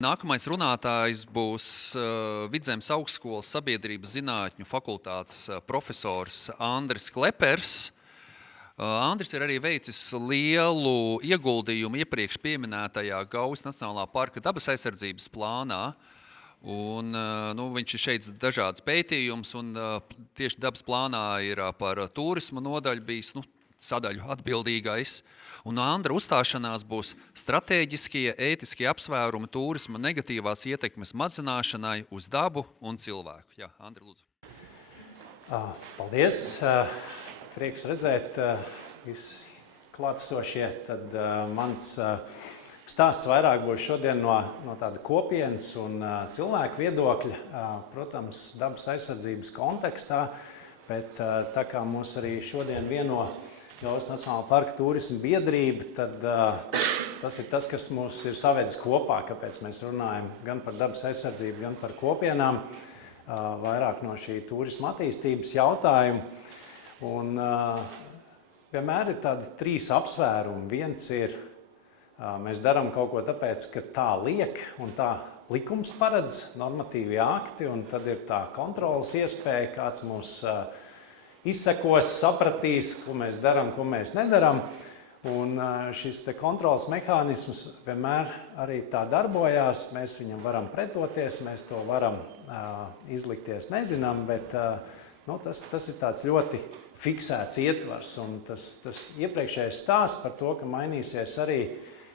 Nākamais runātājs būs Vidzemes augstskolas sabiedrības zinātņu fakultātes profesors Andris Klepers. Andris ir arī veicis lielu ieguldījumu iepriekš pieminētajā Gaujas Nacionālā parka dabas aizsardzības plānā. Un, viņš ir šeit dažādas pētījumus, un tieši dabas plānā ir par turisma nodaļu bijis sadaļu atbildīgais. Un Andra uzstāšanās būs stratēģiskie, ētiskie apsvērumi turisma negatīvās ietekmes mazināšanai uz dabu un cilvēku. Jā, Andri, lūdzu. Paldies. Prieks redzēt visi klātesošie. Tad mans stāsts vairāk būs šodien no tāda kopienas un cilvēku viedokļa, protams, dabas aizsardzības kontekstā, bet tā kā mūs arī šodien vieno Gaujas Nacionālā parka turisma biedrība, tad tas ir tas, kas mūs ir savedis kopā, kāpēc mēs runājam gan par dabas aizsardzību, gan par kopienām, vairāk no šī turisma attīstības jautājumu. Un vienmēr ir tādi trīs apsvērumi. Viens ir, mēs darām kaut ko tāpēc, ka tā liek un tā likums paredz, normatīvi akti, un tad ir tā kontrolas iespēja, kāds mūs izsekos, sapratīs, ko mēs darām, ko mēs nedaram. Un šis kontrolas mehānisms vienmēr arī tā darbojās. Mēs viņam varam pretoties, mēs to varam izlikties nezinām, bet tas ir tāds ļoti fiksēts ietvars. Un tas iepriekšējais stāsts par to, ka mainīsies arī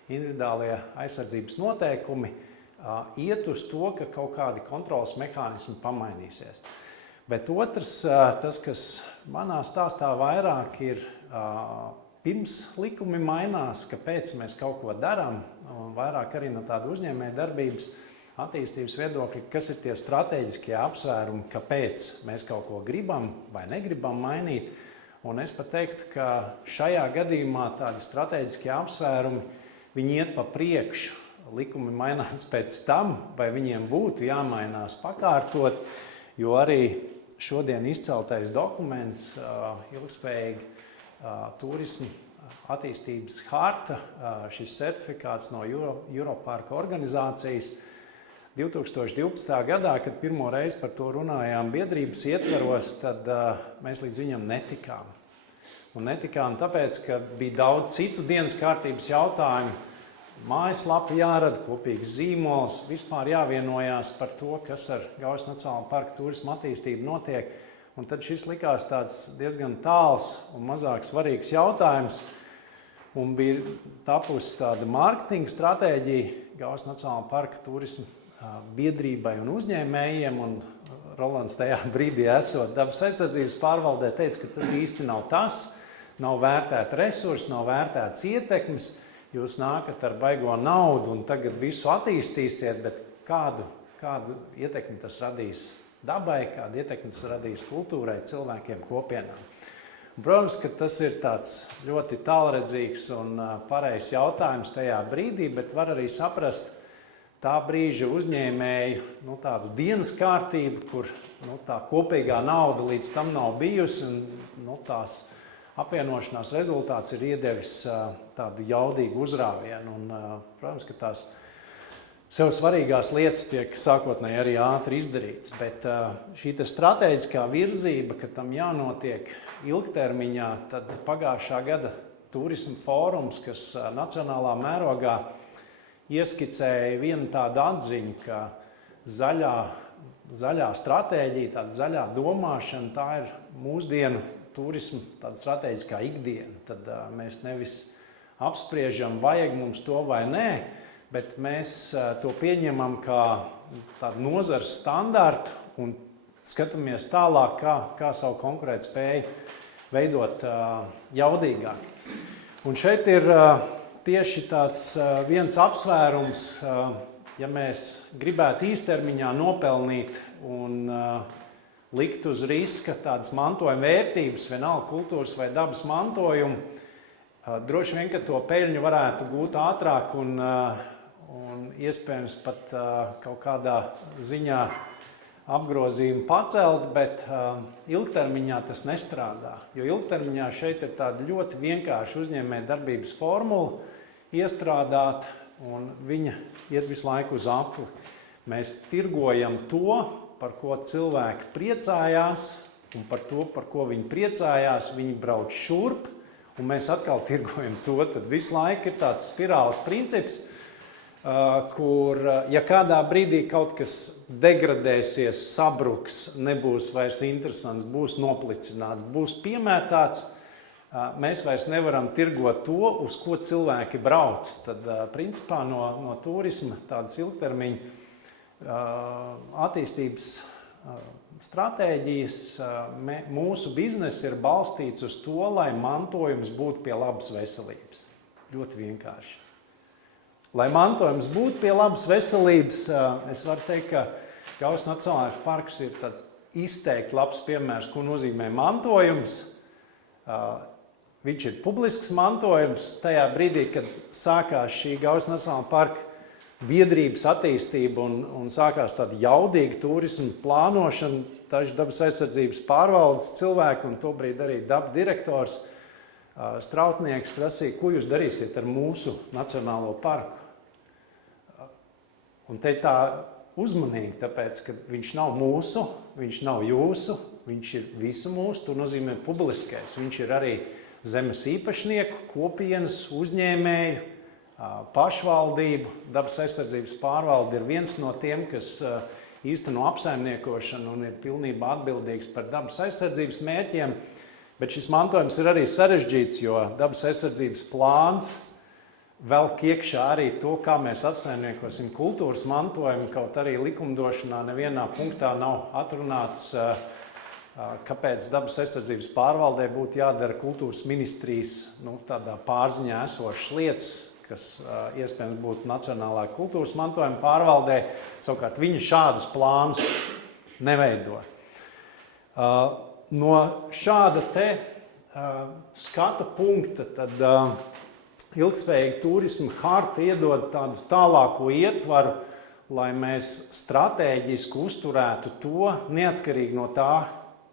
individuālie aizsardzības noteikumi, iet uz to, ka kaut kādi kontrolas mehānismi pamainīsies. Bet otrs, tas, kas manā stāstā vairāk ir pirms likumi mainās, kāpēc mēs kaut ko darām, un vairāk arī no tāda uzņēmēja darbības attīstības viedokļa, kas ir tie strateģiskie apsvērumi, kāpēc mēs kaut ko gribam vai negribam mainīt. Un es pat teiktu, ka šajā gadījumā tādi strateģiskie apsvērumi, viņi iet pa priekšu. Likumi mainās pēc tam, vai viņiem būtu jāmainās pakārtot, jo arī šodien izceltais dokuments, ilgspējīga turisma attīstības harta, šis certifikāts no Europarka organizācijas 2012. gadā, kad pirmo reizi par to runājām biedrības ietveros, tad mēs līdz viņam netikām. Un netikām tāpēc, ka bija daudz citu dienas kārtības jautājumu. Mājaslapa jārada, kopīgs zīmols, vispār jāvienojās par to, kas ar Gaujas Nacionālā parka turisma attīstību notiek. Un tad šis likās tāds diezgan tāls un mazāk svarīgs jautājums. Un bija tapusi tāda mārketinga stratēģija Gaujas Nacionālā parka turisma biedrībai un uzņēmējiem. Un Rolands tajā brīdī esot dabas aizsardzības pārvaldē teica, ka tas īsti nav tas, nav vērtēt resursi, nav vērtēts ietekmes. Jūs nākat ar baigo naudu un tagad visu attīstīsiet, bet kādu ietekmi tas radīs dabai, kādu ietekmi tas radīs kultūrai, cilvēkiem, kopienām. Un, protams, ka tas ir tāds ļoti tālredzīgs un pareizs jautājums tajā brīdī, bet var arī saprast tā brīža uzņēmēju tādu dienas kārtību, kur tā kopīgā nauda līdz tam nav bijusi un tās apvienošanās rezultāts ir iedevis tādu jaudīgu uzrāvienu. Un, protams, ka tās sev svarīgās lietas tiek sākotnēji arī ātri izdarīts. Bet šī stratēģiskā virzība, ka tam jānotiek ilgtermiņā, tad pagājušā gada turisma fórums, kas nacionālā mērogā ieskicēja vienu tādu atziņu, ka zaļā stratēģija, tāda zaļā domāšana, tā ir mūsdienu turismu tāda strateģiskā ikdiena. Tad mēs nevis apspriežam, vajag mums to vai nē, bet mēs to pieņemam kā tādu nozares standartu un skatāmies tālāk, kā savu konkurētspēju veidot jaudīgāk. Un šeit ir tieši tāds viens apsvērums, ja mēs gribētu īstermiņā nopelnīt un likt uz riska tādas mantojuma vērtības, vienalga kultūras vai dabas mantojumu, droši vien, ka to peļņu varētu gūt ātrāk un iespējams pat kaut kādā ziņā apgrozījumu pacelt, bet ilgtermiņā tas nestrādā. Jo ilgtermiņā šeit ir tāda ļoti vienkārša uzņēmēja darbības formula iestrādāt un viņa iet visu laiku uz apli. Mēs tirgojam to, par ko cilvēki priecājās, un par to, par ko viņi priecājās, viņi brauc šurp, un mēs atkal tirgojam to. Tad visu laiku ir tāds spirāles princips, kur, ja kādā brīdī kaut kas degradēsies, sabruks, nebūs vairs interesants, būs noplicināts, būs piemētāts, mēs vairs nevaram tirgot to, uz ko cilvēki brauc. Tad, principā, no turisma tādas ilgtermiņa attīstības stratēģijas mūsu biznesa ir balstīts uz to, lai mantojums būtu pie labas veselības. Ļoti vienkārši. Lai mantojums būtu pie labas veselības, es varu teikt, ka Gaujas Nacionālais parks ir tāds izteikti labs piemērs, ko nozīmē mantojums. Viņš ir publisks mantojums. Tajā brīdī, kad sākās šī Gaujas Nacionālā parka biedrības attīstība un sākās tāda jaudīga turisma plānošana, taču dabas aizsardzības pārvaldes cilvēki un tobrīd arī daba direktors Strautnieks prasīja, ko jūs darīsiet ar mūsu nacionālo parku. Un te tā uzmanīgi, tāpēc, ka viņš nav mūsu, viņš nav jūsu, viņš ir visu mūsu, to nozīmē publiskais. Viņš ir arī zemes īpašnieku, kopienas, uzņēmēju, pašvaldību. Dabas aizsardzības pārvalde ir viens no tiem, kas īsteno apsaimniekošanu un ir pilnībā atbildīgs par dabas aizsardzības mērķiem. Bet šis mantojums ir arī sarežģīts, jo dabas aizsardzības plāns velk iekšā arī to, kā mēs apsaimniekosim kultūras mantojumu, kaut arī likumdošanā nevienā punktā nav atrunāts, kāpēc dabas aizsardzības pārvaldē būtu jādara kultūras ministrijas tādā pārziņā esošas lietas, kas iespējams būtu Nacionālā kultūras mantojuma pārvaldē. Savukārt viņi šādus plānus neveido. No šāda te skatu punkta tad ilgspējīga turisma harta iedod tādu tālāko ietvaru, lai mēs stratēģiski uzturētu to, neatkarīgi no tā,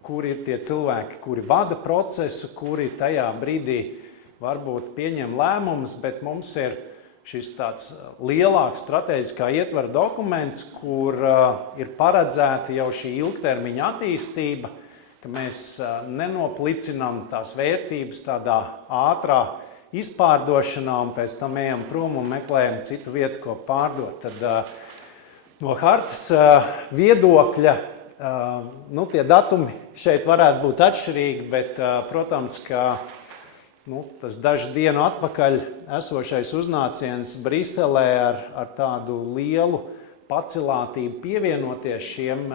kur ir tie cilvēki, kuri vada procesu, kuri tajā brīdī varbūt pieņem lēmumus, bet mums ir šis tāds lielāks stratēģiskā ietvara dokuments, kur ir paredzēta jau šī ilgtermiņa attīstība, ka mēs nenoplicinām tās vērtības tādā ātrā izpārdošanā un pēc tam ejam prom un meklējam citu vietu, ko pārdot. Tad no hartas viedokļa, tie datumi šeit varētu būt atšķirīgi, bet, protams, ka tas dažu dienu atpakaļ esošais uznāciens Briselē ar tādu lielu pacilātību pievienoties šiem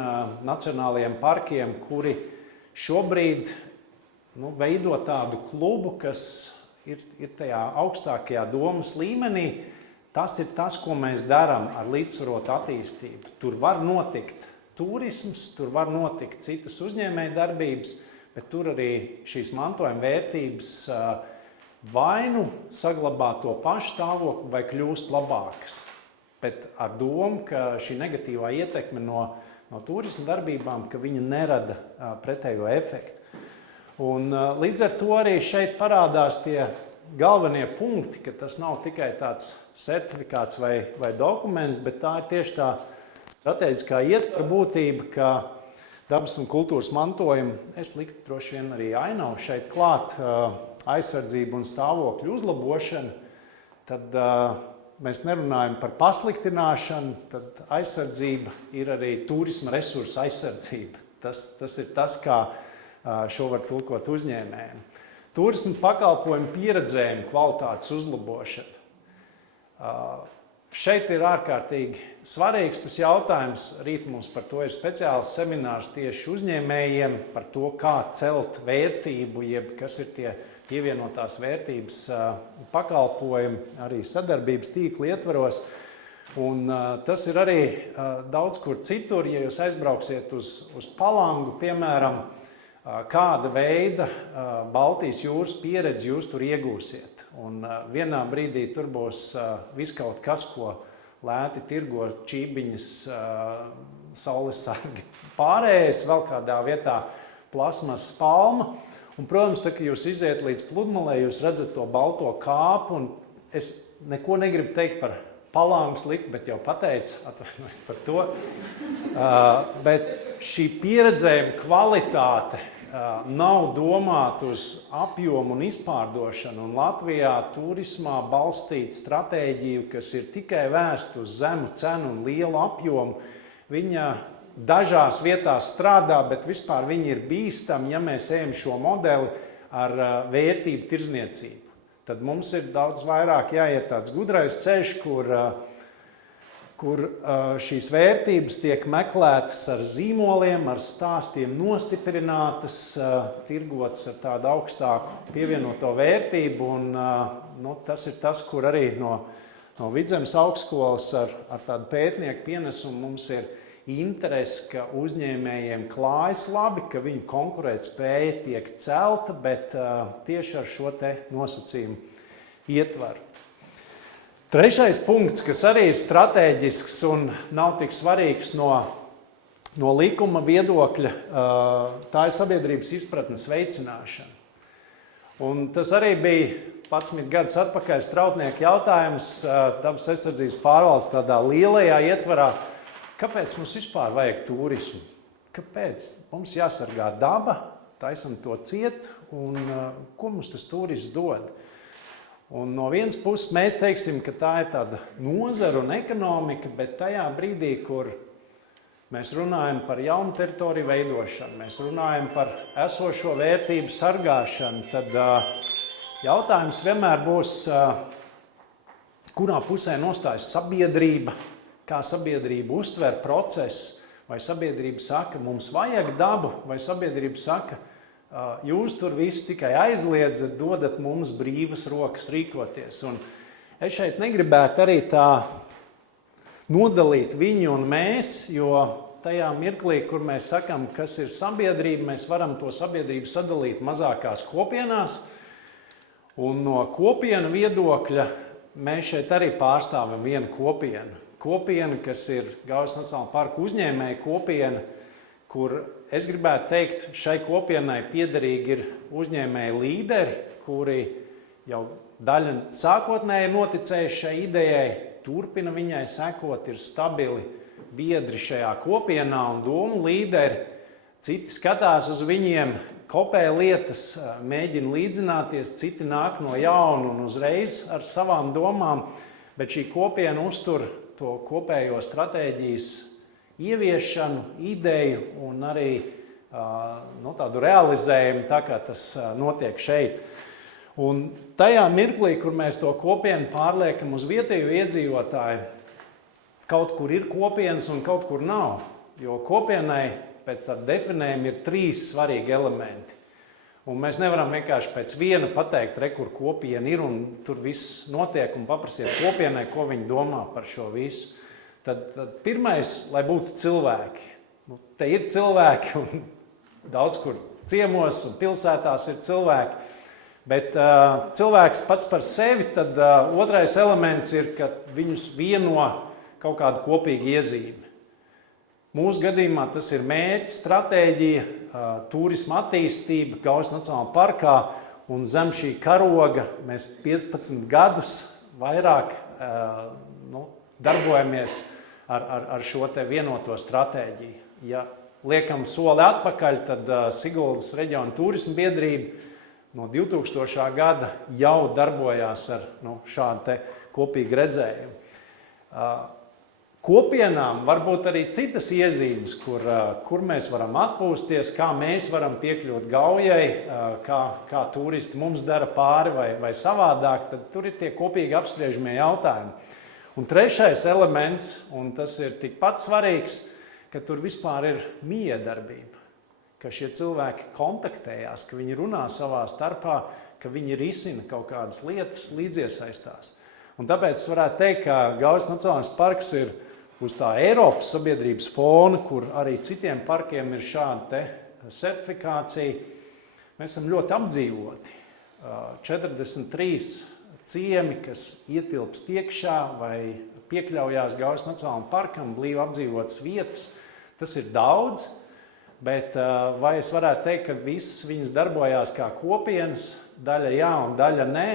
nacionālajiem parkiem, kuri šobrīd veido tādu klubu, kas ir tajā augstākajā domas līmenī. Tas ir tas, ko mēs darām ar līdzsvarotu attīstību. Tur var notikt turisms, tur var notikt citas uzņēmēja darbības, bet tur arī šīs mantojuma vērtības vai nu saglabā to pašu stāvokli vai kļūst labākas. Bet ar domu, ka šī negatīvā ietekme no turisma darbībām, ka viņa nerada pretējo efektu. Un līdz ar to arī šeit parādās tie galvenie punkti, ka tas nav tikai tāds certifikāts vai dokuments, bet tā ir tieši tā strateģiskā ietvara būtība, ka dabas un kultūras mantojumu, es liktu droši vien arī ainavu šeit klāt, aizsardzību un stāvokļu uzlabošanu, tad mēs nerunājam par pasliktināšanu, tad aizsardzība ir arī turisma resursa aizsardzība. Tas ir tas, kā šo var tulkot uzņēmējiem. Turisma pakalpojumu pieredzējumu kvalitātes uzlabošana. Šeit ir ārkārtīgi svarīgs tas jautājums. Rīt mums par to ir speciāls seminārs tieši uzņēmējiem par to, kā celt vērtību, jeb kas ir tie pievienotās vērtības pakalpojumi, arī sadarbības tīkli ietvaros. Un tas ir arī daudz kur citur, ja jūs aizbrauksiet uz Palangu, piemēram, kāda veida Baltijas jūras pieredzi jūs tur iegūsiet. Un vienā brīdī tur būs viskaut kas, ko lēti tirgo čībiņas, saules sargi pārējais, vēl kādā vietā plasmas palma. Un, protams, tā, ka jūs iziet līdz pludmalē, jūs redzat to balto kāpu, un es neko negribu teikt par palāms likt, bet jau pateicu, atvainojiet par to. Bet šī pieredzējuma kvalitāte nav domāta uz apjomu un izpārdošanu. Un Latvijā turismā balstīt stratēģiju, kas ir tikai vērsta uz zemu cenu un lielu apjomu, viņa dažās vietās strādā, bet vispār viņi ir bīstami, ja mēs ejam šo modeli ar vērtību tirdzniecību. Tad mums ir daudz vairāk jāiet tāds gudrais ceļš, kur šīs vērtības tiek meklētas ar zīmoliem, ar stāstiem nostiprinātas, tirgotas ar tādu augstāku pievienoto vērtību. Un, tas ir tas, kur arī no Vidzemes augstskolas ar tādu pētnieku pienesumu mums ir interesi, ka uzņēmējiem klājas labi, ka viņu konkurētspēja tiek celta, bet tieši ar šo te nosacījumu ietvaru. Trešais punkts, kas arī ir stratēģisks un nav tik svarīgs no likuma viedokļa, tā ir sabiedrības izpratnes veicināšana. Un tas arī bija 11 gadus atpakaļ strautnieku jautājums dabas aizsardzības pārvaldes tādā lielajā ietvarā. Kāpēc mums vispār vajag turismu? Kāpēc mums jāsargā daba, taisam to ciet, un ko mums tas turisms dod? Un no vienas puses mēs teiksim, ka tā ir tāda nozara un ekonomika, bet tajā brīdī, kur mēs runājam par jaunu teritoriju veidošanu, mēs runājam par esošo vērtību sargāšanu, tad jautājums vienmēr būs, kurā pusē nostājas sabiedrība, kā sabiedrība uztver procesu, vai sabiedrība saka, mums vajag dabu, vai sabiedrība saka, jūs tur visu tikai aizliedzat, dodat mums brīvas rokas rīkoties. Un es šeit negribētu arī tā nodalīt viņu un mēs, jo tajā mirklī, kur mēs sakam, kas ir sabiedrība, mēs varam to sabiedrību sadalīt mazākās kopienās, un no kopienu viedokļa mēs šeit arī pārstāvam vienu kopienu. Kopiena, kas ir Gaujas Nacionālā parka uzņēmēja kopiena, kur es gribētu teikt, šai kopienai piederīgi ir uzņēmēji līderi, kuri jau daļa sākotnēji noticējuši šai idejai, turpina viņai sekot, ir stabili biedri šajā kopienā un domu līderi. Citi skatās uz viņiem, kopē lietas, mēģina līdzināties, citi nāk no jauna un uzreiz ar savām domām, bet šī kopiena uztur to kopējo stratēģijas ieviešanu, ideju un arī tādu realizējumu, tā kā tas notiek šeit. Un tajā mirklī, kur mēs to kopienu pārliekam uz vietējo iedzīvotāju, kaut kur ir kopienas un kaut kur nav, jo kopienai pēc tāda definējuma ir 3 svarīgi elementi. Un mēs nevaram vienkārši pēc viena pateikt, kur kopiena ir un tur viss notiek un paprasiet kopienai, ko viņi domā par šo visu. Tad pirmais, lai būtu cilvēki. Te ir cilvēki un daudz kur ciemos un pilsētās ir cilvēki. Bet cilvēks pats par sevi, tad otrais elements ir, ka viņus vieno kaut kādu kopīgu iezīmi. Mūsu gadījumā tas ir mērķis, stratēģija, turisma attīstība Gaujas Nacionālā parkā, un zem šī karoga mēs 15 gadus vairāk darbojamies ar šo te vienoto stratēģiju. Ja liekam soli atpakaļ, tad Siguldas reģiona turisma biedrība no 2000. Gada jau darbojās ar šādu te kopīgu redzējumu. Kopienām var būt arī citas iezīmes, kur mēs varam atpūsties, kā mēs varam piekļūt Gaujai, kā turisti mums dara pāri vai savādāk, tad tur ir tie kopīgi apspriežamie jautājumi. Un trešais elements, un tas ir tikpat svarīgs, ka tur vispār ir miedarbība, ka šie cilvēki kontaktējās, ka viņi runā savā starpā, ka viņi risina kaut kādas lietas, līdziesaistās. Un tāpēc es varētu teikt, ka Gaujas Nacionālais parks ir uz tā Eiropas sabiedrības fona, kur arī citiem parkiem ir šāda te certifikācija. Mēs esam ļoti apdzīvoti. 43 ciemi, kas ietilpst iekšā vai piekļaujās Gaujas Nacionālajam parkam, blīvi apdzīvotas vietas. Tas ir daudz, bet vai es varētu teikt, ka visas viņas darbojās kā kopienas, daļa jā un daļa nē.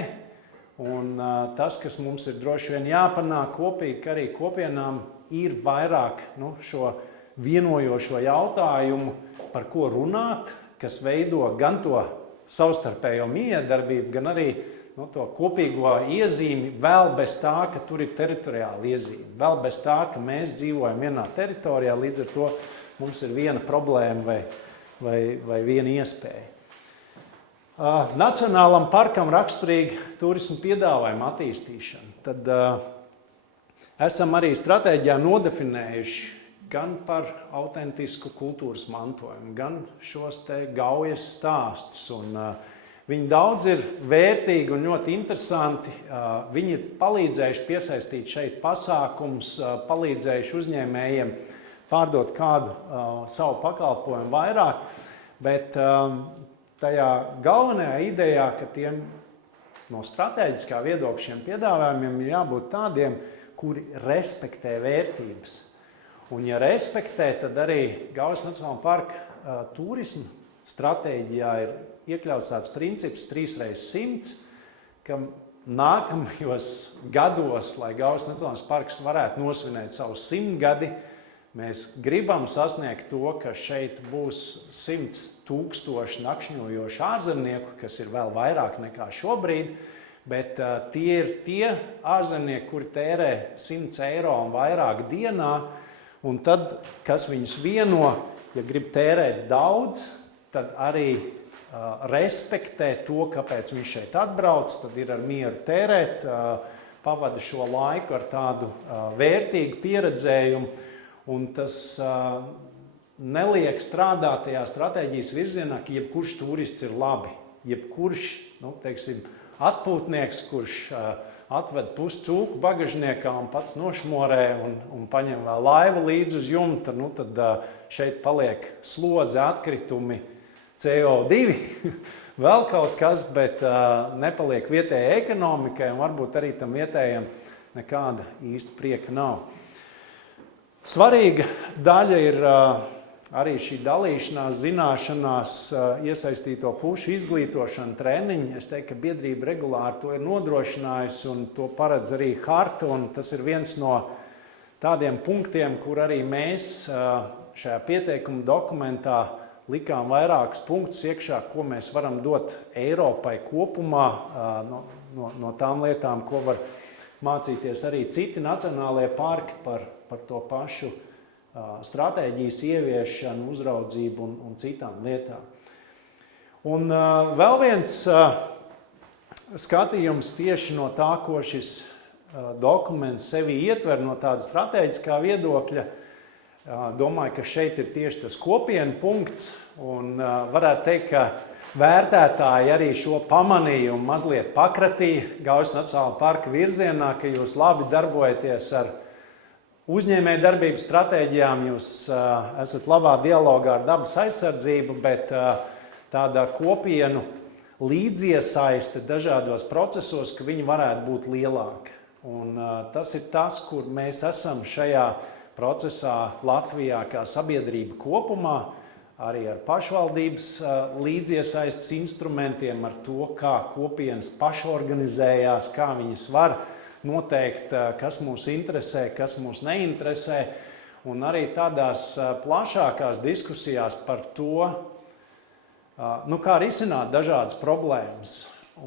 Un tas, kas mums ir droši vien jāpanāk kopīgi, ka arī kopienām ir vairāk šo vienojošo jautājumu, par ko runāt, kas veido gan to savstarpējo miedarbību, gan arī to kopīgo iezīmi, vēl bez tā, ka tur ir teritoriāla iezīme, vēl bez tā, ka mēs dzīvojam vienā teritorijā, līdz ar to mums ir viena problēma vai viena iespēja. Nacionālam parkam raksturīga turismu piedāvājuma attīstīšana. Tad esam arī stratēģijā nodefinējuši gan par autentisku kultūras mantojumu, gan šos te gaujas stāstus. Un, viņi daudz ir vērtīgi un ļoti interesanti. Viņi ir palīdzējuši piesaistīt šeit pasākums, palīdzējuši uzņēmējiem pārdot kādu savu pakalpojumu vairāk, bet tajā galvenajā idejā, ka tiem no strateģiskā viedokļa šiem piedāvājumiem ir jābūt tādiem, kuri respektē vērtības. Un ja respektē, tad arī Gaujas Nacionālā parka turisma stratēģijā ir iekļauts tāds princips 3x100, ka nākamajos gados, lai Gaujas Nacionālais parks varētu nosvinēt savu 100 gadi, mēs gribam sasniegt to, ka šeit būs 100 000 nakšņojošu ārzemnieku, kas ir vēl vairāk nekā šobrīd, bet tie ir tie ārzemnieki, kuri tērē 100 eiro un vairāk dienā, un tad, kas viņus vieno, ja grib tērēt daudz, tad arī respektē to, kāpēc viņš šeit atbrauc, tad ir ar mieru tērēt, pavada šo laiku ar tādu vērtīgu pieredzējumu, un tas neliek strādāt tajā stratēģijas virzienā, ka jebkurš turists ir labi. Jebkurš, atpūtnieks, kurš atved puscūku bagažniekā un pats nošmorē un paņem vēl laivu līdzi uz jumta, tad šeit paliek slodze, atkritumi, CO2, vēl kaut kas, bet nepaliek vietējai ekonomikai un varbūt arī tam vietējiem nekāda īsta prieka nav. Svarīga daļa ir arī šī dalīšanās, zināšanās, iesaistīto pušu izglītošana, treniņi. Es teiktu, ka biedrība regulāri to ir nodrošinājusi un to paredz arī harta, un tas ir viens no tādiem punktiem, kur arī mēs šajā pieteikuma dokumentā likām vairākus punktus iekšā, ko mēs varam dot Eiropai kopumā no tām lietām, ko var mācīties arī citi nacionālie parki par to pašu stratēģijas ieviešanu, uzraudzību un citām lietām. Un vēl viens skatījums tieši no tā, ko šis dokuments sevi ietver no tāda stratēģiskā viedokļa, domāju, ka šeit ir tieši tas kopienu punkts, un varētu teikt, ka vērtētāji arī šo pamanījumu mazliet pakratīja Gaujas Nacionālā parka virzienā, ka jūs labi darbojaties ar uzņēmēju darbības stratēģijām, jūs esat labā dialogā ar dabas aizsardzību, bet tāda kopienu līdziesaiste dažādos procesos, ka viņi varētu būt lielāki. Un tas ir tas, kur mēs esam šajā procesā Latvijā kā sabiedrība kopumā, arī ar pašvaldības līdziesaistes instrumentiem, ar to, kā kopienas pašorganizējās, kā viņas var noteikt, kas mūs interesē, kas mūs neinteresē, un arī tādās plašākās diskusijās par to, kā risināt dažādas problēmas.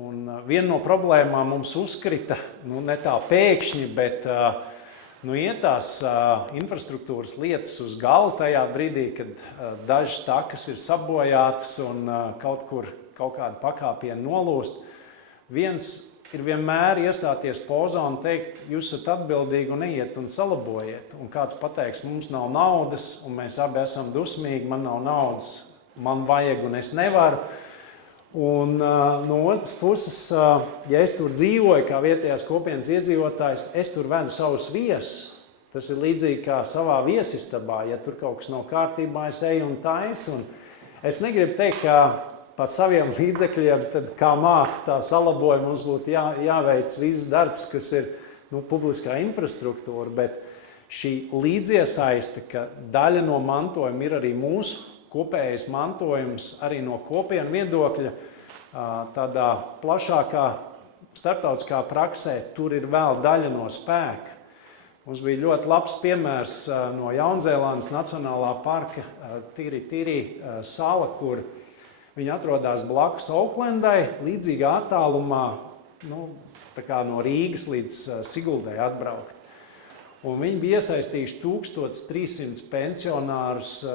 Un viena no problēmām mums uzkrita, ne tā pēkšņi, bet iet tās infrastruktūras lietas uz galu tajā brīdī, kad dažas takas ir sabojātas un kaut kur kaut kāda pakāpiena nolūst. Viens ir vienmēr iestāties pozā un teikt, jūs esat atbildīgi un neiet un salabojiet. Un kāds pateiks, mums nav naudas, un mēs abi esam dusmīgi, man nav naudas, man vajag un es nevaru. Un no otras puses, ja es tur dzīvoju kā vietējās kopienas iedzīvotājs, es tur vedu savus viesus. Tas ir līdzīgi kā savā viesistabā, ja tur kaut kas nav kārtībā, es eju un taisu. Un es negribu teikt, ka par saviem līdzekļiem, tad kā māku tā salaboja, mums būtu jāveic viss darbs, kas ir publiskā infrastruktūra, bet šī līdziesaiste, ka daļa no mantojuma ir arī mūsu kopējais mantojums, arī no kopienu viedokļa, tādā plašākā starptautiskā praksē, tur ir vēl daļa no spēka. Mums bija ļoti labs piemērs no Jaunzēlandes Nacionālā parka Tiri sala, kur viņi atrodas blakus Auklandai, līdzīgā attālumā, tā kā no Rīgas līdz Siguldai atbraukt. Un viņi bija iesaistījuši 1300 pensionārus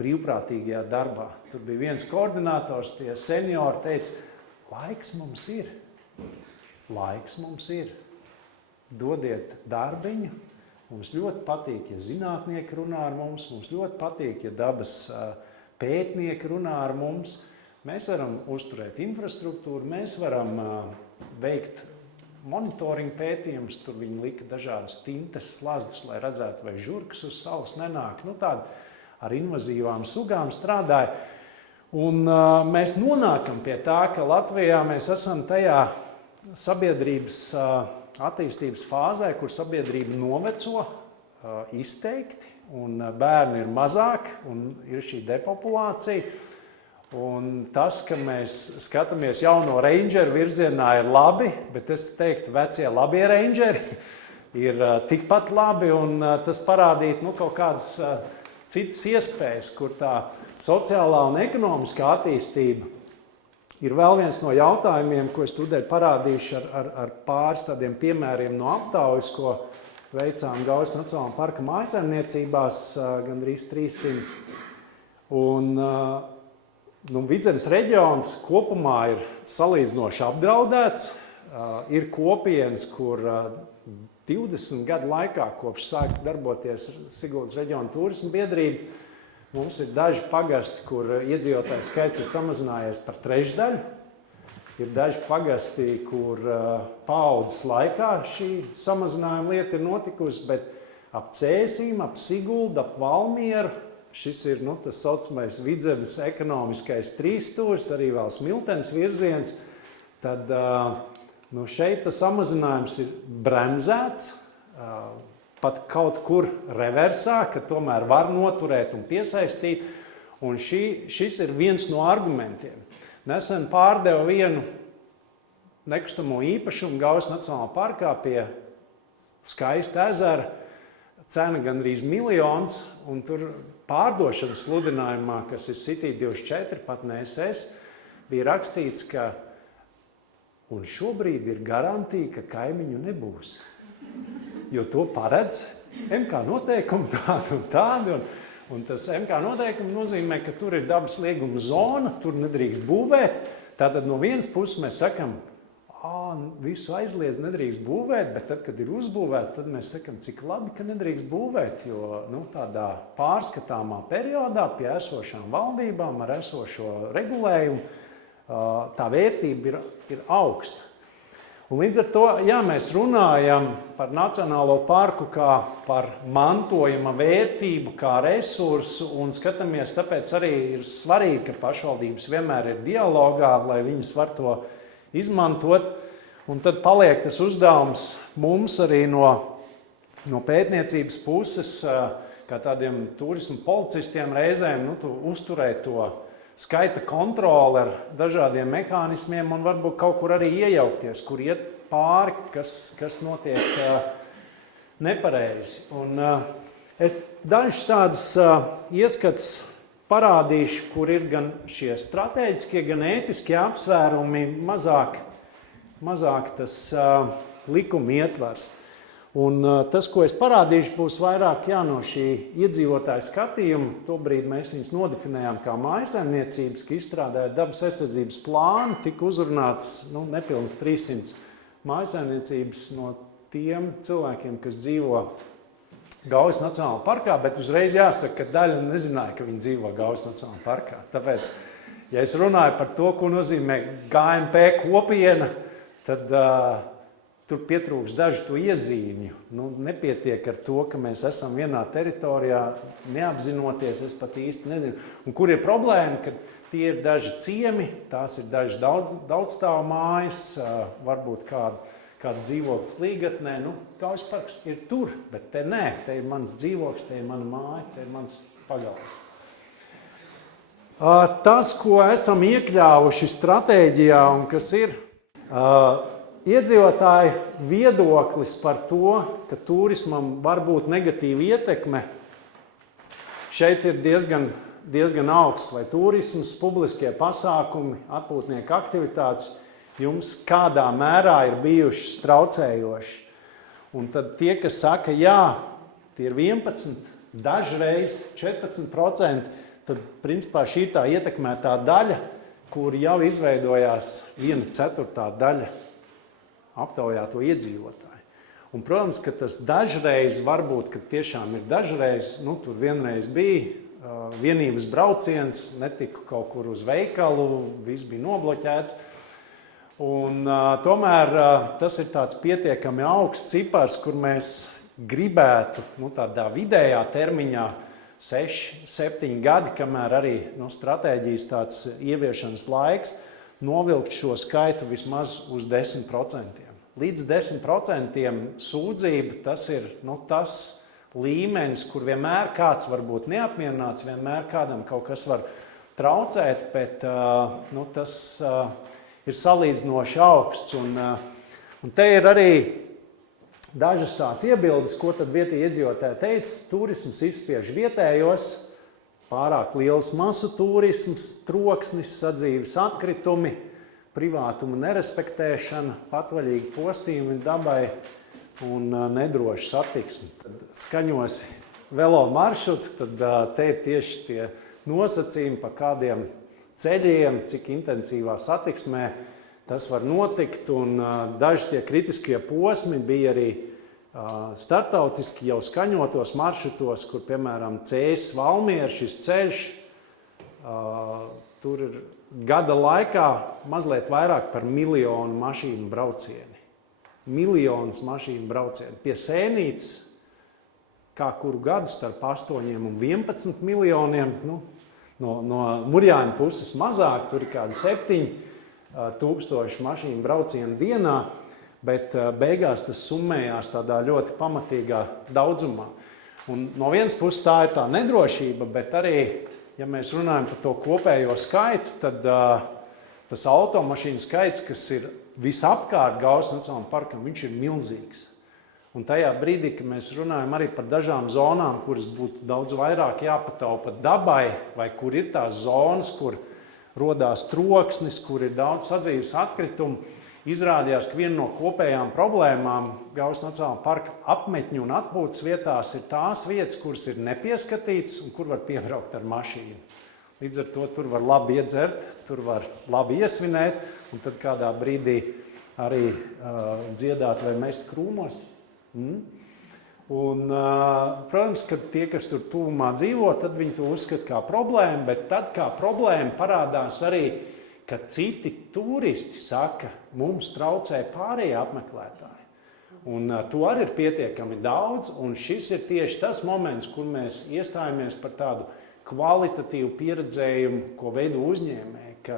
brīvprātīgajā darbā. Tur bija viens koordinators, tie seniori teica, laiks mums ir, dodiet darbiņu, mums ļoti patīk, ja zinātnieki runā ar mums ļoti patīk, ja dabas pētnieki runā ar mums. Mēs varam uzturēt infrastruktūru, mēs varam veikt monitoringu pētījumus, tur viņi lika dažādus tintes slazdus, lai redzētu, vai žurkas uz saules nenāk. Tādi ar invazīvām sugām strādāja. Un mēs nonākam pie tā, ka Latvijā mēs esam tajā sabiedrības attīstības fāzē, kur sabiedrība noveco izteikti, un bērni ir mazāk, un ir šī depopulācija. Un tas, ka mēs skatāmies jauno rangeru virzienā, ir labi, bet es teiktu, vecie labie rangeri ir tikpat labi, un tas parādītu kaut kādas citas iespējas, kur tā sociālā un ekonomiskā attīstība ir vēl viens no jautājumiem, ko es tūdēļ parādīšu ar pāris tādiem piemēriem no aptaujas, ko veicām Gaujas Nacionālā parka mājsaimniecībās, gandrīz 300. Un Vidzemes reģions kopumā ir salīdzinoši apdraudēts. Ir kopienas, kur 20 gadu laikā, kopš sāka darboties Siguldas reģiona turisma biedrība, mums ir daži pagasti, kur iedzīvotāju skaits ir samazinājies par trešdaļu. Ir daži pagasti, kur paaudzes laikā šī samazinājuma lieta ir notikusi, bet ap Cēsīm, ap Siguldu, ap Valmieru, šis ir tas saucamais Vidzemes ekonomiskais trīsstūris, arī vēl Smiltenes virziens, tad šeit tas samazinājums ir bremzēts, pat kaut kur reversā, ka tomēr var noturēt un piesaistīt, un šis ir viens no argumentiem. Nesen pārdeva vienu nekustamo īpašumu Gaujas Nacionālā parkā pie skaista ezera, cena gandrīz 1 miljons, un tur pārdošanas sludinājumā, kas ir City 24, pat ne SS, bija rakstīts, ka un šobrīd ir garantija, ka kaimiņu nebūs. Jo to paredz MK noteikumi tādi un tādi, un tas MK noteikumi nozīmē, ka tur ir dabas lieguma zona, tur nedrīkst būvēt. Tātad no vienas puses mēs sakam, visu aizliedz, nedrīkst būvēt, bet tad, kad ir uzbūvēts, tad mēs sakam, cik labi, ka nedrīkst būvēt, jo tādā pārskatāmā periodā pie esošām valdībām ar esošo regulējumu tā vērtība ir augsta. Un līdz ar to, mēs runājam par Nacionālo parku kā par mantojuma vērtību, kā resursu, un skatāmies, tāpēc arī ir svarīgi, ka pašvaldības vienmēr ir dialogā, lai viņas var to izmantot. Un tad paliek tas uzdevums mums arī no pētniecības puses, kā tādiem turismu policistiem reizēm, uzturēt to skaita kontroli ar dažādiem mehānismiem un varbūt kaut kur arī iejaukties, kur iet pāri, kas notiek nepareizi. Un es dažus tādus ieskats parādīšu, kur ir gan šie strateģiskie, gan ētiskie apsvērumi, mazāk tas likuma ietvars. Un tas, ko es parādīšu, būs vairāk no šī iedzīvotāja skatījuma. Tobrīd mēs viņus nodefinējām kā mājsaimniecības, ka izstrādājot dabas aizsardzības plānu, tika uzrunāts nepilns 300 mājsaimniecības no tiem cilvēkiem, kas dzīvo Gaujas Nacionālā parkā, bet uzreiz jāsaka, ka daļa nezināja, ka viņi dzīvo Gaujas Nacionālā parkā. Tāpēc, ja es runāju par to, ko nozīmē GMP kopiena, tad tur pietrūks dažu to iezīmju. Nepietiek ar to, ka mēs esam vienā teritorijā, neapzinoties, es pat īsti nezinu. Un kur ir problēma, ka tie ir daži ciemi, tās ir daži daudzstāvu mājas, varbūt kāds dzīvoklis līgatnē. Gaujas parks ir tur, bet te nē, te ir mans dzīvoklis, te ir mana māja, te ir mans pagalms. Tas, ko esam iekļāvuši stratēģijā un kas ir Iedzīvotāju viedoklis par to, ka turismam var būt negatīva ietekme, šeit ir diezgan augsts, vai turisms, publiskie pasākumi, atpūtnieku aktivitātes jums kādā mērā ir bijušas traucējoši. Un tad tie, kas saka, jā, tie ir 11, dažreiz 14%, tad principā šī tā ietekmētā daļa, kur jau izveidojās 1/4 daļa aptaujāto iedzīvotāju. Un, protams, ka tas dažreiz varbūt, ka tiešām ir dažreiz, tur vienreiz bija vienības brauciens, netiku kaut kur uz veikalu, viss bija nobloķēts. Un tomēr tas ir tāds pietiekami augsts cipars, kur mēs gribētu, tādā vidējā termiņā 6, 7 gadi, kamēr arī stratēģijas tāds ieviešanas laiks, novilkt šo skaitu vismaz uz 10%. Līdz 10% sūdzība, tas ir tas līmenis, kur vienmēr kāds var būt neapmierināts, vienmēr kādam kaut kas var traucēt, bet tas ir salīdzinoši augsts. Un te ir arī dažas tās iebildes, ko tad vietējie iedzīvotāji teica. Turisms izspiež vietējos, pārāk liels masu turisms, troksnis, sadzīves atkritumi, privātuma nerespektēšana, patvaļīgi postījumi dabai un nedroša satiksme. Tad skaņosi velo maršrutu, tad te ir tieši tie nosacījumi, pa kādiem ceļiem, cik intensīvā satiksmē tas var notikt. Un daži tie kritiskie posmi bija arī startautiski jau skaņotos maršrutos, kur, piemēram, Cēsis Valmiera šis ceļš, tur ir gada laikā mazliet vairāk par 1 miljonu mašīnu braucieni. 1 miljonus mašīnu braucieni. Pie Sēnītes, kā kuru gadu starp 8 un 11 miljoniem, no Murjāņu puses mazāk, tur ir kādi 7,000 mašīnu braucienu dienā, bet beigās tas summējās tādā ļoti pamatīgā daudzumā. Un no vienas puses tā ir tā nedrošība, bet arī, ja mēs runājam par to kopējo skaitu, tad tas automašīnu skaits, kas ir visapkārt Gaujas Nacionālajam parkam, viņš ir milzīgs. Un tajā brīdī, kad mēs runājam arī par dažām zonām, kuras būtu daudz vairāk jāpataupa dabai, vai kur ir tās zonas, kur rodās troksnis, kur ir daudz sadzīves atkritumu, izrādījās, ka viena no kopējām problēmām Gaujas Nacionālajā parka apmetņu un atpūtas vietās ir tās vietas, kuras ir nepieskatītas un kur var piebraukt ar mašīnu. Līdz ar to tur var labi iedzert, tur var labi iesvinēt un tad kādā brīdī arī dziedāt vai mest krūmos. Un, protams, ka tie, kas tur tuvumā dzīvo, tad viņi to uzskata kā problēmu, bet tad kā problēma parādās arī, ka citi turisti saka, mums traucē pārējie apmeklētāji. Un to arī ir pietiekami daudz, un šis ir tieši tas moments, kur mēs iestājamies par tādu kvalitatīvu pieredzējumu, ko veido uzņēmēji, ka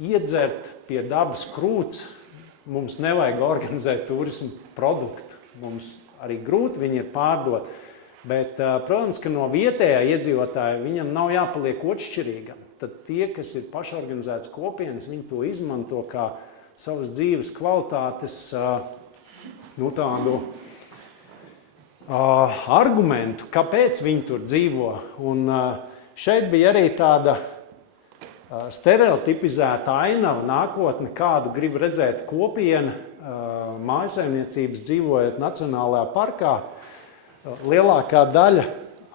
iedzert pie dabas krūts mums nevajag organizēt turismu produktu. Mums arī grūti viņi ir pārdot, bet, protams, ka no vietējā iedzīvotāja viņam nav jāpaliek otršķirīgam. Tad tie, kas ir pašorganizētas kopienas, viņi to izmanto kā savas dzīves kvalitātes tādu argumentu, kāpēc viņi tur dzīvo. Un šeit bija arī tāda stereotipizēta ainava nākotne, kādu grib redzēt kopiena mājasaimniecības dzīvojot Nacionālajā parkā. Lielākā daļa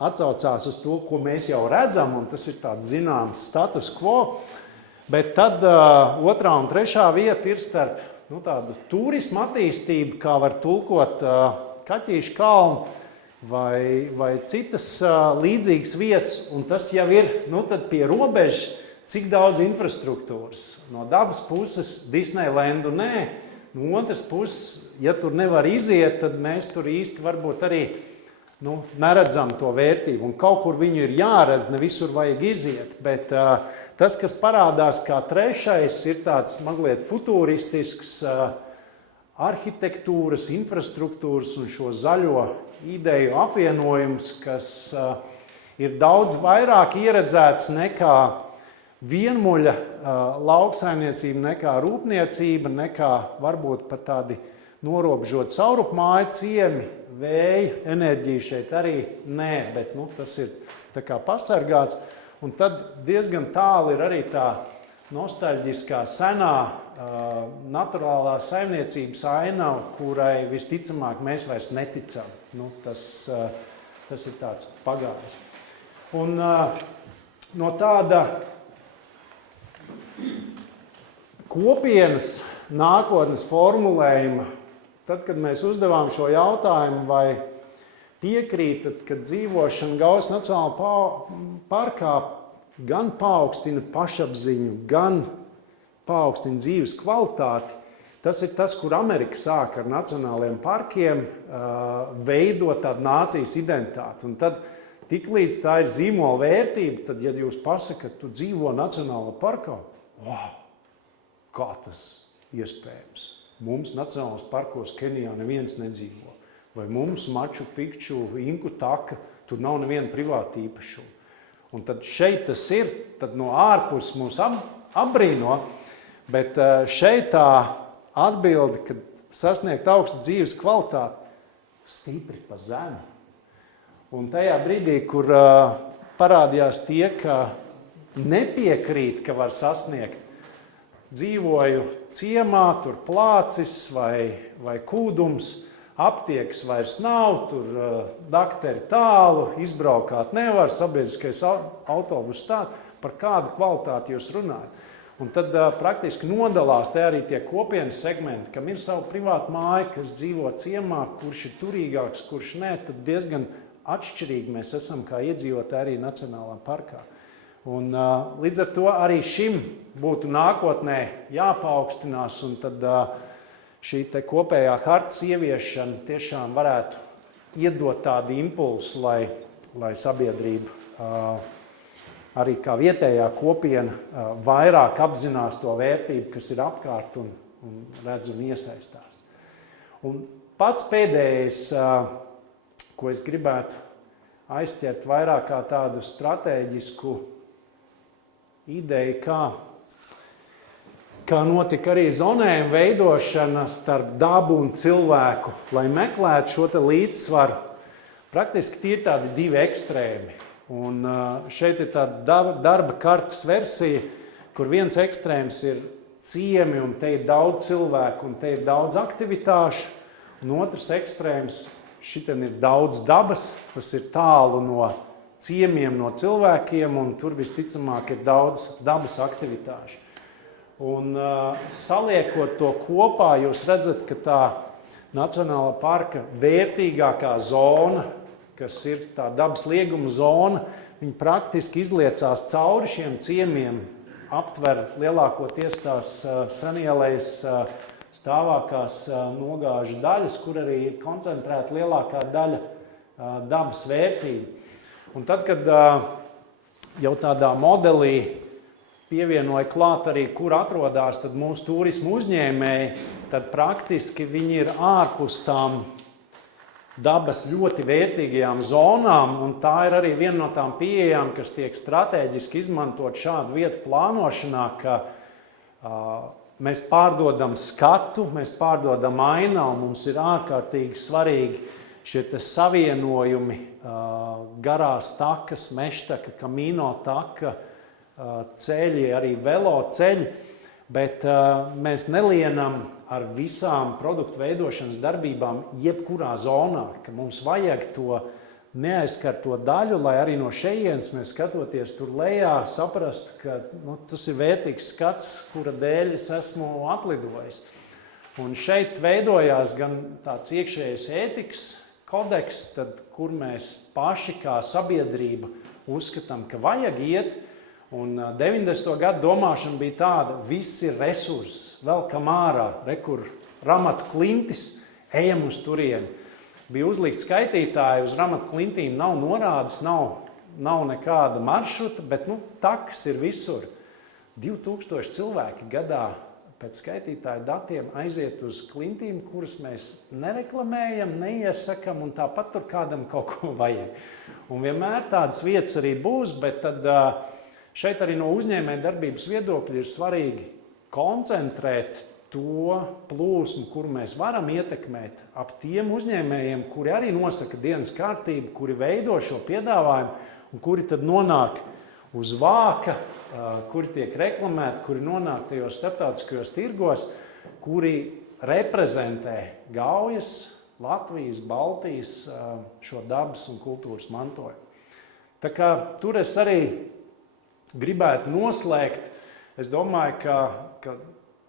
atsaucās uz to, ko mēs jau redzam, un tas ir tāds zināms status quo, bet tad otrā un trešā vieta ir starp tādu turismu attīstību, kā var tulkot Kaķīšu kalnu vai citas līdzīgas vietas, un tas jau ir tad pie robežas, cik daudz infrastruktūras. No dabas puses Disneylandu nē, no otras puses, ja tur nevar iziet, tad mēs tur īsti varbūt arī neredzam to vērtību. Un kaut kur viņu ir jāredz, ne visur vajag iziet, bet tas, kas parādās kā trešais, ir tāds mazliet futuristisks arhitektūras, infrastruktūras un šo zaļo ideju apvienojums, kas ir daudz vairāk ieredzēts nekā vienmuļa lauksaimniecība, nekā rūpniecība, nekā varbūt pat tādi norobežot saurupmāju ciemi, vēja enerģija šeit arī nē, bet tas ir tā kā pasargāts. Un tad diezgan tālu ir arī tā nostalģiskā senā naturālā saimniecības ainava, kurai visticamāk mēs vairs neticam. Tas ir tāds pagājis. Un no tāda kopienas nākotnes formulējuma, tad, kad mēs uzdevām šo jautājumu, vai piekrītat, ka dzīvošana Gaujas Nacionālajā parkā gan paaugstina pašapziņu, gan paaugstina dzīves kvalitāti, tas ir tas, kur Amerika sāk ar nacionālajiem parkiem veidot tādu nācijas identitāti. Un tad, tiklīdz tā ir zīmola vērtība, tad, ja jūs pasakat, tu dzīvo Nacionālajā parkā, wow, kā tas iespējams? Mums Nacionālajos parkos Kenijā neviens nedzīvo. Vai mums Maču Pikču, Inku taka, tur nav neviena privāta īpašuma. Un tad šeit tas ir, tad no ārpus mūs apbrīno, bet šeit tā atbilde, kad sasniegt augstu dzīves kvalitāti, stipri pa zemu. Un tajā brīdī, kur parādījās tie, ka nepiekrīt, ka var sasniegt, dzīvoju ciemā, tur plācis vai kūdums, aptiekas vairs nav, tur dakteri tālu, izbraukāt nevar, sabiedriskais autobus stāsts, par kādu kvalitāti jūs runājat. Un tad praktiski nodalās te arī tie kopienas segmenti, kam ir savu privātu māju, kas dzīvo ciemā, kurš ir turīgāks, kurš nē, tad diezgan atšķirīgi mēs esam kā iedzīvotāji arī Nacionālā parkā. Un līdz ar to arī šim būtu nākotnē jāpaaugstinās, un tad šī te kopējā hartas ieviešana tiešām varētu iedot tādu impulsu, lai sabiedrība arī kā vietējā kopiena vairāk apzinās to vērtību, kas ir apkārt un redz un iesaistās. Un pats pēdējais, ko es gribētu aizķert vairāk kā tādu stratēģisku ideju, kā notika arī zonējuma veidošana starp dabu un cilvēku, lai meklētu šo te līdzsvaru. Praktiski tie ir tādi divi ekstrēmi. Un šeit ir tāda darba kartas versija, kur viens ekstrēms ir ciemi, un te ir daudz cilvēku, un te ir daudz aktivitāšu, un otrs ekstrēms, šitien ir daudz dabas, tas ir tālu no ciemiem, no cilvēkiem, un tur visticamāk ir daudz dabas aktivitāšu. Un saliekot to kopā, jūs redzat, ka tā Nacionālā parka vērtīgākā zona, kas ir tā dabas lieguma zona, viņa praktiski izliecās cauri šiem ciemiem, aptver lielākoties tās senielējas stāvākās nogāžu daļas, kur arī ir koncentrēta lielākā daļa dabas vērtība. Un tad, kad jau tādā modelī pievienoja klāt arī, kur atrodās tad mūsu turismu uzņēmēji, tad praktiski viņi ir ārpus tām dabas ļoti vērtīgajām zonām, un tā ir arī viena no tām pieejām, kas tiek strateģiski izmantot šādu vietu plānošanā, ka mēs pārdodam skatu, mēs pārdodam ainavu, mums ir ārkārtīgi svarīgi šie savienojumi, garās takas, mežtaka, kamīno taka, ceļi, arī velo ceļi, bet mēs nelienam ar visām produktu veidošanas darbībām jebkurā zonā, ka mums vajag to neaizskarto daļu, lai arī no šejienes mēs skatoties tur lejā saprastu, ka tas ir vērtīgs skats, kura dēļ es esmu atlidojis. Un šeit veidojās gan tāds iekšējais ētikas kodeks, tad, kur mēs paši kā sabiedrība uzskatām, ka vajag iet. Un 90. gadu domāšana bija tāda, viss ir resurss, velkam ārā, kur ramatu klintis, ejam uz turieni. Bija uzlikt skaitītāji, uz ramatu klintīm nav norādes, nav nekāda maršruta, bet takas ir visur. 2000 cilvēki gadā pēc skaitītāju datiem aiziet uz klintīm, kuras mēs nereklamējam, neiesakam, un tāpat tur kādam kaut ko vajag. Un vienmēr tādas vietas arī būs, bet tad Šeit arī no uzņēmējdarbības viedokļa ir svarīgi koncentrēt to plūsmu, kuru mēs varam ietekmēt ap tiem uzņēmējiem, kuri arī nosaka dienas kārtību, kuri veido šo piedāvājumu un kuri tad nonāk uz vāka, kuri tiek reklamēti, kuri nonāk tajos starptautiskajos tirgos, kuri reprezentē Gaujas, Latvijas, Baltijas šo dabas un kultūras mantojumu. Tā kā tur es arī gribētu noslēgt, es domāju, ka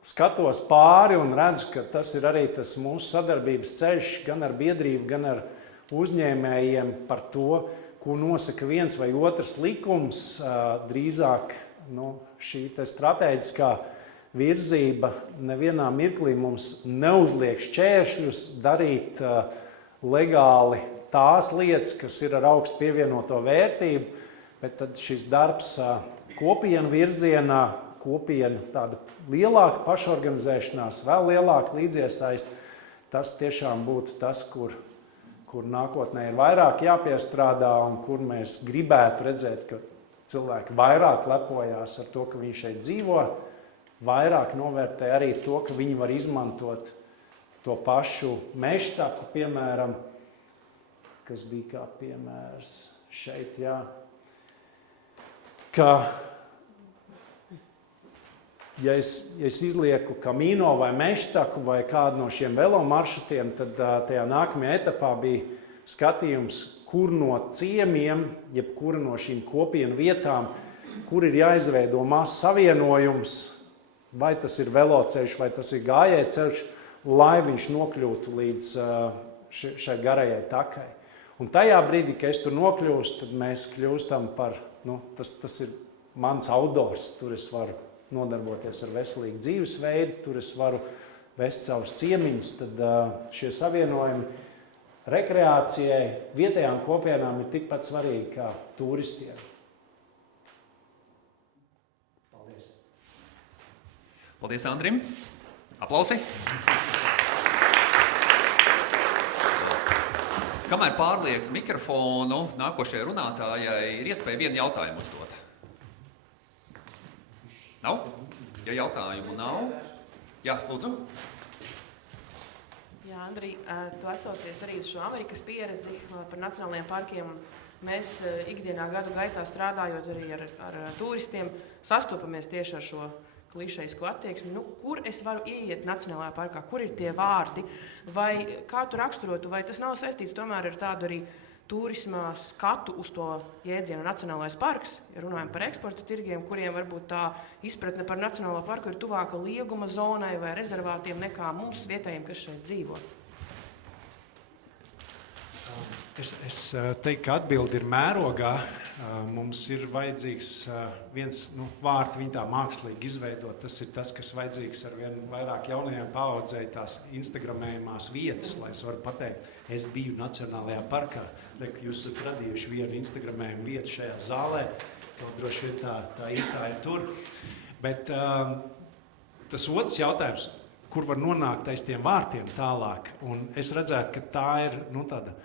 skatos pāri un redzu, ka tas ir arī tas mūsu sadarbības ceļš gan ar biedrību, gan ar uzņēmējiem par to, ko nosaka viens vai otrs likums. Drīzāk šī stratēģiskā virzība nevienā mirklī mums neuzliek šķēršļus darīt legāli tās lietas, kas ir ar augstu pievienoto vērtību, bet tad šis darbs kopienu virzienā, kopienu tāda lielāka pašorganizēšanās, vēl lielāka līdziesaist, tas tiešām būtu tas, kur nākotnē ir vairāk jāpiestrādā un kur mēs gribētu redzēt, ka cilvēki vairāk lepojās ar to, ka viņi šeit dzīvo, vairāk novērtē arī to, ka viņi var izmantot to pašu mežtaku, piemēram, kas bija kā piemērs šeit, jā, ka ja es izlieku Camino vai mežtaku vai kādu no šiem velo maršrutiem, tad tajā nākamajā etapā bija skatījums, kur no ciemiem, jebkura no šīm kopienu vietām, kur ir jāizveido mazs savienojums, vai tas ir veloceļš, vai tas ir gājējceļš, lai viņš nokļūtu līdz šai garajai takai. Un tajā brīdī, kad es tur nokļūstu, tad mēs kļūstam par, tas ir mans outdoors, tur es varu nodarboties ar veselīgu dzīvesveidu, tur es varu vest savus ciemiņus, tad šie savienojumi rekreācijai, vietējām kopienām ir tikpat svarīgi kā turistiem. Paldies! Paldies, Andrim! Aplausi! Kamēr pārlieku mikrofonu nākošajai runātājai, ir iespēja vienu jautājumu uzdot. Nav? Ja jautājumu nav? Jā, lūdzu. Jā, Andrij, tu atsaucies arī uz šo Amerikas pieredzi par nacionālajiem parkiem. Mēs ikdienā gadu gaitā strādājot arī ar turistiem, sastopamies tieši ar šo klišejisko attieksmi. Kur es varu ieiet nacionālajā parkā? Kur ir tie vārdi? Vai kā tu raksturotu? Vai tas nav saistīts tomēr ar tādu arī turismā skatu uz to jēdzienu nacionālais parks, ja runājam par eksporta tirgiem, kuriem varbūt tā izpratne par nacionālo parku ir tuvāka lieguma zonai vai rezervātiem nekā mums vietējiem, kas šeit dzīvo? Es teiktu, ka atbildi ir mērogā. Mums ir vajadzīgs viens vārds, viņi tā mākslīgi izveidot. Tas ir tas, kas vajadzīgs ar vien vairāk jaunajām paaudzēji tās instagramējumās vietas, lai es varu pateikt, es biju Nacionālajā parkā. Jūs esat radījuši vienu instagramējumu vietu šajā zālē, to droši vien tā īstā ir tur. Bet tas otrs jautājums, kur var nonākt aiz tiem vārtiem tālāk, un es redzētu, ka tā ir tāda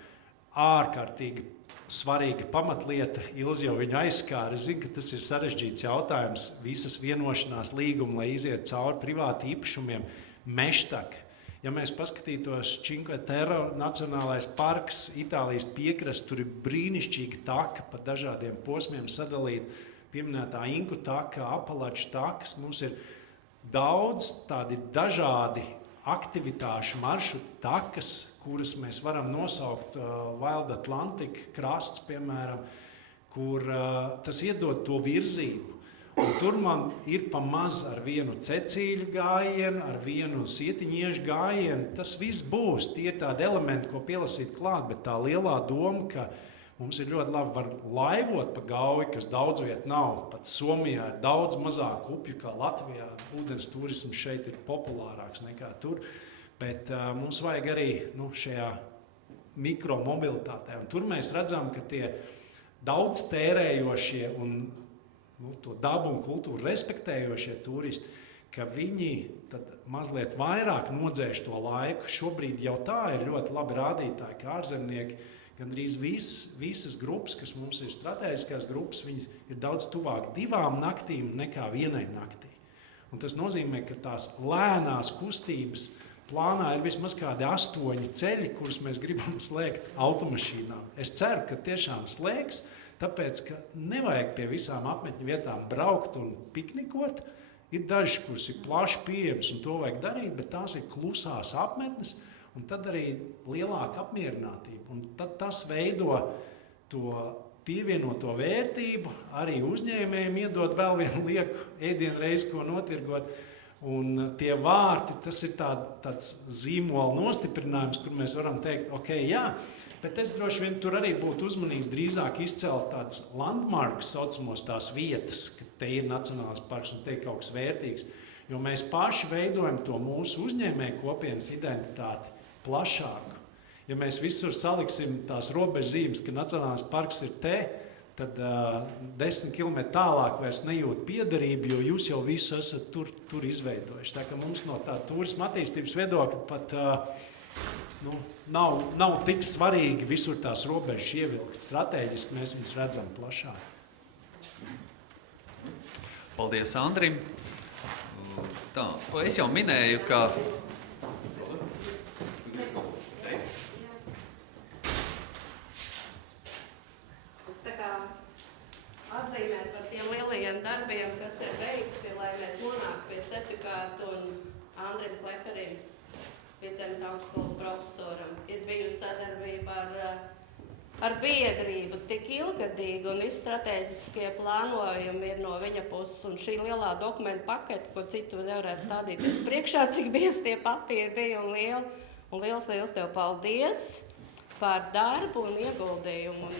ārkārtīgi svarīga pamatlieta. Ilzi jau viņu aizskāra. Es zinu, ka tas ir sarežģīts jautājums, visas vienošanās līguma, lai iziet cauri privāti īpašumiem, mežtaki. Ja mēs paskatītos Cinque Terre nacionālais parks, Itālijas piekrasts, tur ir brīnišķīga taka pa dažādiem posmiem sadalīt, pieminētā Inku taka, Apalaču takas. Mums ir daudz tādi dažādi aktivitāšu maršruti takas, kuras mēs varam nosaukt Wild Atlantic krasts, piemēram, kur tas iedod to virzību. Un tur man ir pa maz ar vienu cecīļu gājienu, ar vienu sietiņiešu gājienu. Tas viss būs, tie ir tādi elementi, ko pielasīt klāt, bet tā lielā doma, ka mums ir ļoti labi var laivot pa Gauju, kas daudz viet nav. Pat Somijā ir daudz mazāk upju kā Latvijā. Ūdens turisms šeit ir populārāks nekā tur. Bet mums vajag arī šajā mikromobilitātē. Un tur mēs redzam, ka tie daudz tērējošie un to dabu un kultūru respektējošie turisti, ka viņi tad mazliet vairāk nodzēš to laiku. Šobrīd jau tā ir ļoti labi rādītāji, ka ārzemnieki gandrīz visas grupas, kas mums ir strateģiskās grupas, viņas ir daudz tuvāk 2 naktīm nekā 1 naktī. Un tas nozīmē, ka tās lēnās kustības plānā ir vismaz kādi 8 ceļi, kurus mēs gribam slēgt automašīnām. Es ceru, ka tiešām slēgs, tāpēc, ka nevajag pie visām apmetņu vietām braukt un piknikot. Ir daži, kuras ir plaši pieejamas, un to vajag darīt, bet tās ir klusās apmetnes, un tad arī lielāka apmierinātība. Un tad tas veido to pievienoto vērtību, arī uzņēmējiem iedod vēl vienu lieku ēdienu reizi, ko notirgot. Un tie vārti, tas ir tāds zīmola nostiprinājums, kur mēs varam teikt, ok, jā, bet es droši vien tur arī būtu uzmanīgs drīzāk izcelt tāds landmarks, saucamos tās vietas, ka te ir Nacionālais parks un te ir kaut kas vērtīgs. Jo mēs paši veidojam to mūsu uzņēmēju kopienas identitāti plašāku. Ja mēs visur saliksim tās robežzīmes, ka Nacionālais parks ir te, tad 10 km tālāk vairs nejūt piederību, jo jūs jau visu esat tur izveidojuši. Tā ka mums no tā turisma attīstības viedokļa pat nav tik svarīgi visur tās robežas ievilkt. Stratēģiski mēs viņus redzam plašāk. Paldies, Andrim. Tā, es jau minēju, ka atzīmēt par tiem lielajiem darbiem, kas ir veikti, lai mēs nonāktu pie certifikātu un Andrim Kleperim, Vidzemes augstskolas profesoram, ir bijusi sadarbība ar biedrību tik ilgadīgi un visi strateģiskie plānojumi ir no viņa puses. Un šī lielā dokumentu pakete, ko citu nevarētu stādīties priekšā, cik biezi tie papīri bija un lieli. Un liels tev paldies par darbu un ieguldījumu.